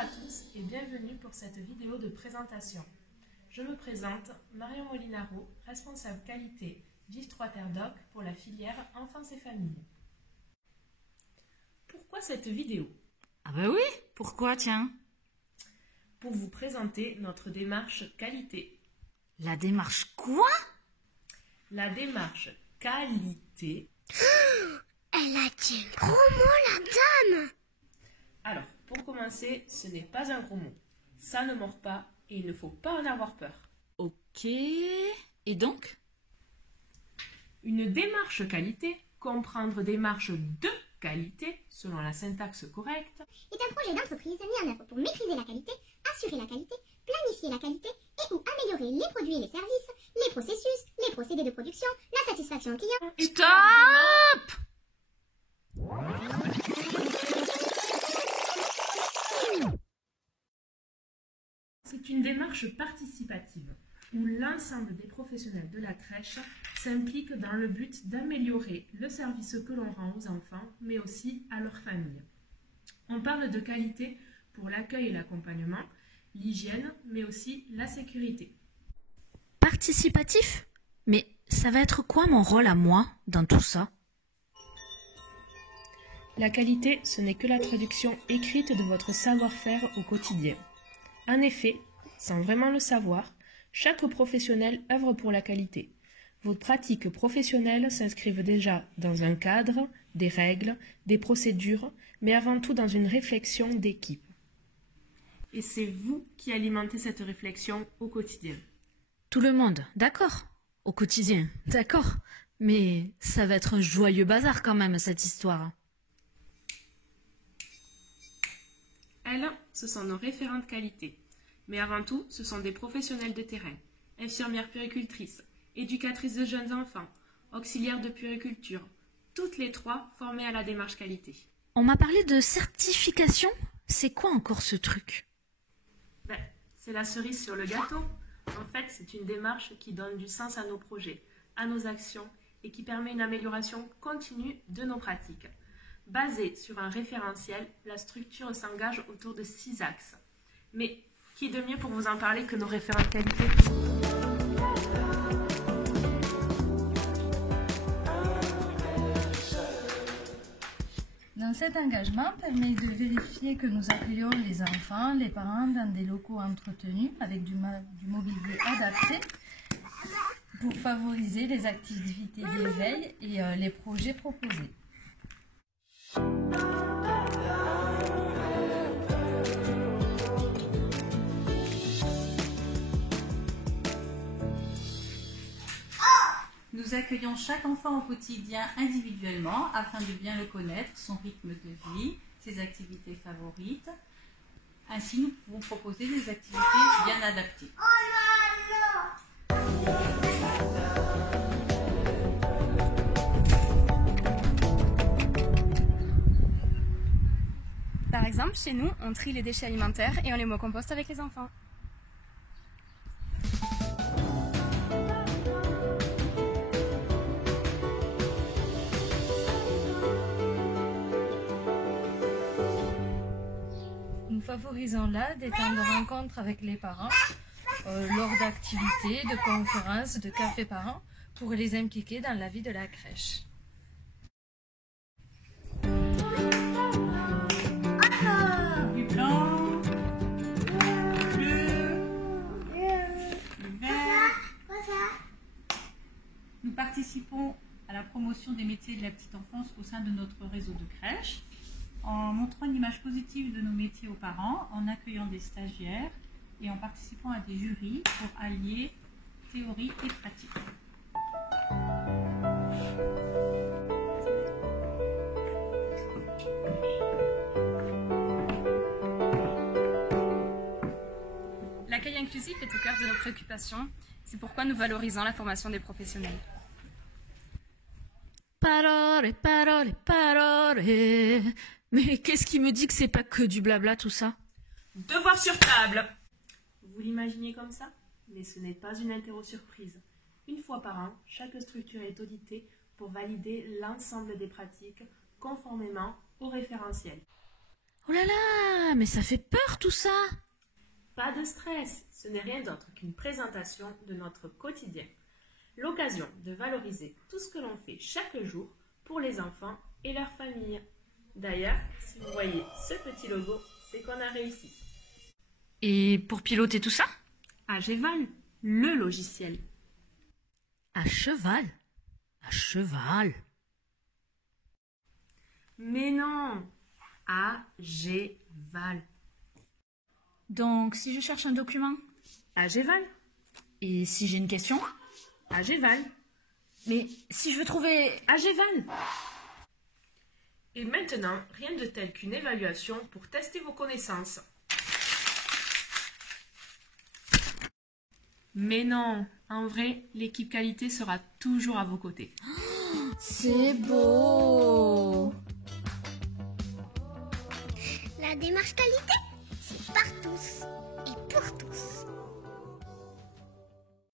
à tous et bienvenue pour cette vidéo de présentation. Je me présente, Marion Molinaro, responsable qualité Vive Trois-Terres Doc pour la filière Enfance et Famille. Pourquoi cette vidéo? Ah bah oui, pourquoi tiens? Pour vous présenter notre démarche qualité. La démarche quoi? La démarche qualité. Elle a dit un gros mot, la dame! Alors, pour commencer, ce n'est pas un gros mot. Ça ne mord pas et il ne faut pas en avoir peur. Ok, et donc? Une démarche qualité, comprendre démarche de qualité, selon la syntaxe correcte, est un projet d'entreprise mis en œuvre pour maîtriser la qualité, assurer la qualité, planifier la qualité et ou améliorer les produits et les services, les processus, les procédés de production, la satisfaction client. Stop! C'est une démarche participative où l'ensemble des professionnels de la crèche s'impliquent dans le but d'améliorer le service que l'on rend aux enfants, mais aussi à leurs familles. On parle de qualité pour l'accueil et l'accompagnement, l'hygiène, mais aussi la sécurité. Participatif? Mais ça va être quoi mon rôle à moi dans tout ça? La qualité, ce n'est que la traduction écrite de votre savoir-faire au quotidien. En effet, sans vraiment le savoir, chaque professionnel œuvre pour la qualité. Vos pratiques professionnelles s'inscrivent déjà dans un cadre, des règles, des procédures, mais avant tout dans une réflexion d'équipe. Et c'est vous qui alimentez cette réflexion au quotidien. Tout le monde, d'accord. Au quotidien, d'accord. Mais ça va être un joyeux bazar quand même, cette histoire. Elles, ce sont nos référentes qualité. Mais avant tout, ce sont des professionnels de terrain, infirmières puéricultrices, éducatrices de jeunes enfants, auxiliaires de puériculture, toutes les trois formées à la démarche qualité. On m'a parlé de certification? C'est quoi encore ce truc? C'est la cerise sur le gâteau. En fait, c'est une démarche qui donne du sens à nos projets, à nos actions et qui permet une amélioration continue de nos pratiques. Basée sur un référentiel, la structure s'engage autour de 6 axes. Mais qui de mieux pour vous en parler que nos référents de qualité? Donc cet engagement permet de vérifier que nous accueillons les enfants, les parents dans des locaux entretenus avec du mobilier adapté pour favoriser les activités d'éveil et les projets proposés. Nous accueillons chaque enfant au quotidien individuellement afin de bien le connaître, son rythme de vie, ses activités favorites. Ainsi, nous pouvons proposer des activités bien adaptées. Par exemple, chez nous, on trie les déchets alimentaires et on les met au compost avec les enfants. Nous favorisons là des temps de rencontre avec les parents, lors d'activités, de conférences, de cafés parents, pour les impliquer dans la vie de la crèche. Du blanc, bleu, le vert. Nous participons à la promotion des métiers de la petite enfance au sein de notre réseau de crèches, en montrant une image positive de nos métiers aux parents, en accueillant des stagiaires et en participant à des jurys pour allier théorie et pratique. L'accueil inclusif est au cœur de nos préoccupations. C'est pourquoi nous valorisons la formation des professionnels. Parole, parole, parole. Mais qu'est-ce qui me dit que c'est pas que du blabla tout ça? Devoir sur table. Vous l'imaginez comme ça? Mais ce n'est pas une interro surprise. Une fois par an, chaque structure est auditée pour valider l'ensemble des pratiques conformément au référentiel. Oh là là, mais ça fait peur tout ça. Pas de stress, ce n'est rien d'autre qu'une présentation de notre quotidien. L'occasion de valoriser tout ce que l'on fait chaque jour pour les enfants et leurs familles. D'ailleurs, si vous voyez ce petit logo, c'est qu'on a réussi. Et pour piloter tout ça? AGVAL, le logiciel. À cheval? À cheval? Mais non, AGVAL. Donc, si je cherche un document? AGVAL, Et si j'ai une question? AGVAL, Mais si je veux trouver... AGVAL. Et maintenant, rien de tel qu'une évaluation pour tester vos connaissances. Mais non, en vrai, l'équipe qualité sera toujours à vos côtés. C'est beau! La démarche qualité, c'est par tous et pour tous.